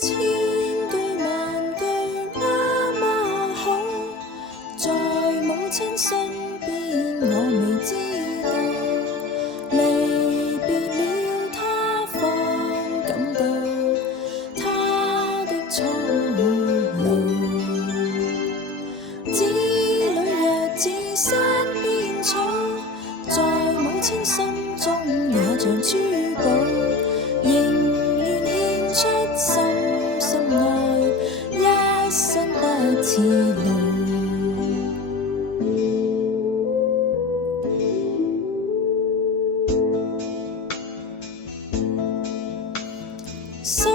千句萬句那麼好，在母親身邊我未知道，離別了她方感到她的操勞。子女若似山邊草，在母親心中也像珠寶，仍願獻出深深愛，一生不辭勞。生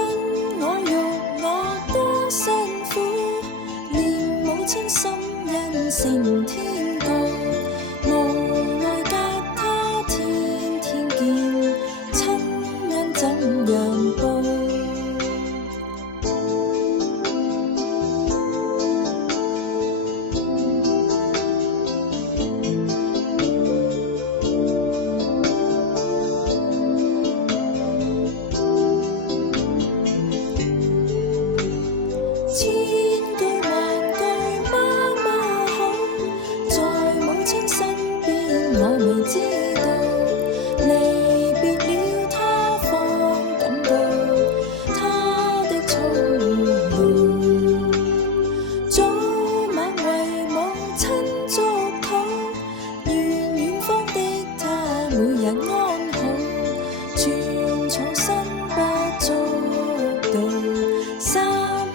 我育我多辛苦，連母親心因成天高，無奈隔他天天見，親恩怎樣報？千句萬句媽媽好，在母親身邊我未知道，離別了她方感到她的操勞。早晚為母親祝禱，願遠方的她每日安好，寸草心不足道，三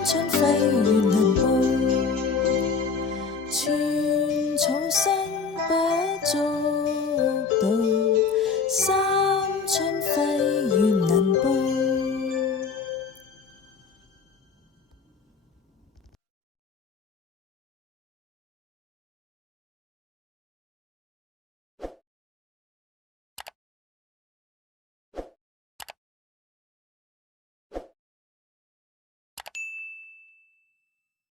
春暉願能報，寸草心不足。